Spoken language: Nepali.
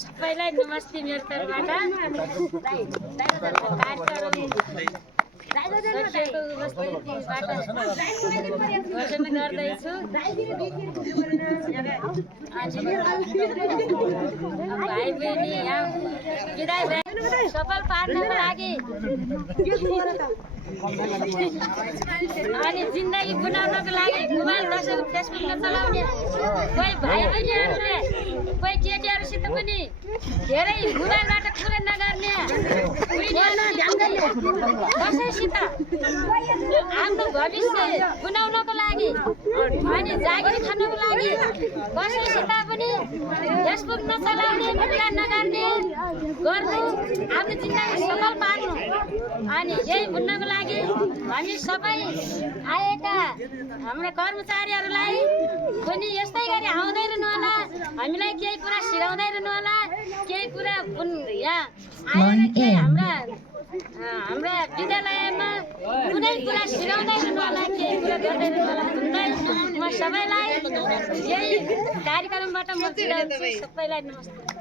सबैलाई नमस्ते मेरो तर्फबाट सकिएको उपस्थितिबाट घोषणा गर्दैछु। भाइ बहिनी यहाँ विदाय सफल पार्नको लागि अनि जिन्दगी बनाउनको लागि मोबाइल फेसबुक चलाउने कोही भाइ बहिनीहरूले कोही केटीहरूसित पनि धेरै मोबाइलबाट कुरा नगर्ने कसैसित आफ्नो भविष्य बनाउनको लागि अनि जागिर खानको लागि कसैसित पनि फेसबुक नचलाउने कुरा नगर्ने गर्नु आफ्नो जिन्दगी सफल पार्नु अनि यही बुझ्नको लागि हामी सबै आएका हाम्रो कर्मचारीहरूलाई पनि यस्तै गरी आउँदै रहनु होला, हामीलाई केही कुरा सिकाउँदै रहनु होला, केही कुरा यहाँ आएर केही हाम्रा विद्यालयमा कुनै कुरा सिकाउँदै रहनु होला, केही कुरा गर्दै रहनु होला भन्दै म सबैलाई यही कार्यक्रमबाट म बिदा हुन्छु। सबैलाई नमस्ते।